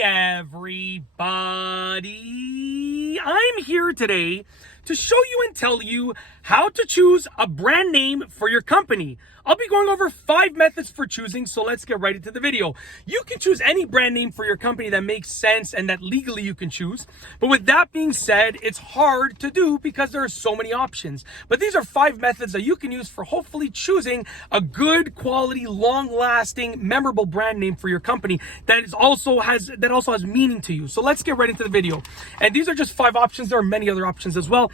Hey everybody, I'm here today to show you and tell you how to choose a brand name for your company. I'll be going over 5 methods for choosing, so let's get right into the video. You can choose any brand name for your company that makes sense and that legally you can choose. But with that being said, it's hard to do because there are so many options. But these are 5 methods that you can use for hopefully choosing a good quality, long-lasting, memorable brand name for your company that also has meaning to you. So let's get right into the video. And these are just 5 options. There are many other options as well.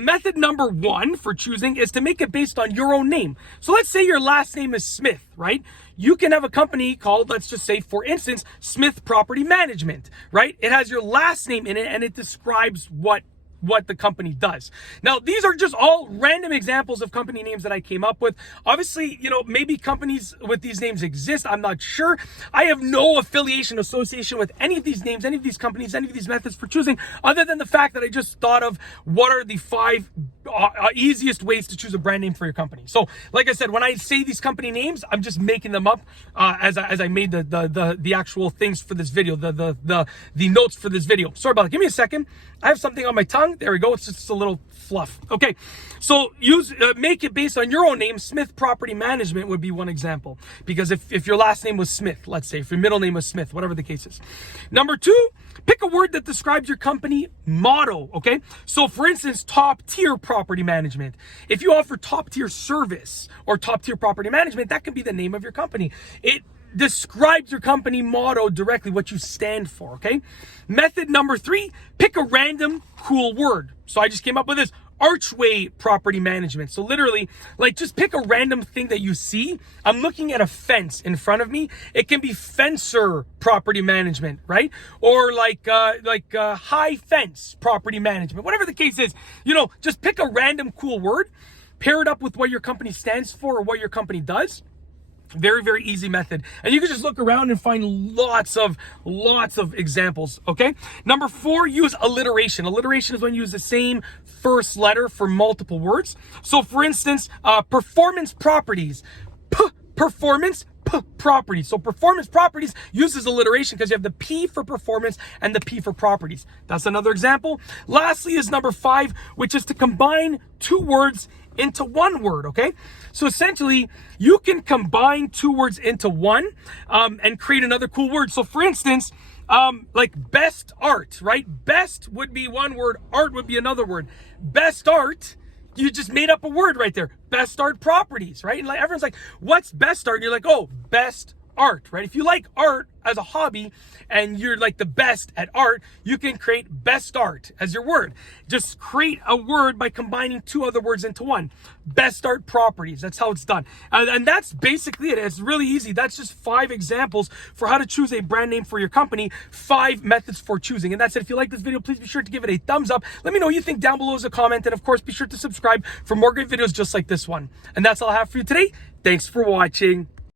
Method number 1 for choosing is to make it based on your own name. So let's say your last name is Smith, right? You can have a company called, let's just say, for instance, Smith Property Management, right? It has your last name in it and it describes what the company does. Now, these are just all random examples of company names that I came up with. Obviously, maybe companies with these names exist. I'm not sure. I have no association with any of these names, any of these companies, any of these methods for choosing, other than the fact that I just thought of what are the 5 easiest ways to choose a brand name for your company. So, like I said, when I say these company names, I'm just making them up as I made the actual things for this video, the notes for this video. Sorry about it. Give me a second. I have something on my tongue. There we go. It's just a little fluff. Okay. So make it based on your own name. Smith Property Management would be one example. Because if your last name was Smith, let's say, if your middle name was Smith, whatever the case is. Number 2, pick a word that describes your company motto. Okay. So for instance, top tier property management. If you offer top tier service or top tier property management, that can be the name of your company. It describes your company motto directly, what you stand for, okay? Method number 3, pick a random cool word. So I just came up with this, archway property management. So literally, just pick a random thing that you see. I'm looking at a fence in front of me. It can be fencer property management, right? Or high fence property management, whatever the case is. Just pick a random cool word, pair it up with what your company stands for or what your company does. Very, very easy method. And you can just look around and find lots of examples, okay? Number 4, use alliteration. Alliteration is when you use the same first letter for multiple words. So for instance, performance properties, performance properties. So performance properties uses alliteration because you have the P for performance and the P for properties. That's another example. Lastly is number 5, which is to combine 2 words into 1 word, okay? So essentially, you can combine 2 words into one and create another cool word. So for instance, best art, right? Best would be 1 word, art would be another word. Best art, you just made up a word right there. Best art properties, right? And everyone's like, what's best art? And you're like, oh, best art, right? If you like art as a hobby and you're the best at art, you can create best art as your word. Just create a word by combining 2 other words into one. Best art properties. That's how it's done. And that's basically it. It's really easy. That's just 5 examples for how to choose a brand name for your company. 5 methods for choosing. And that's it. If you like this video, please be sure to give it a thumbs up. Let me know what you think down below as a comment. And of course, be sure to subscribe for more great videos just like this one. And that's all I have for you today. Thanks for watching.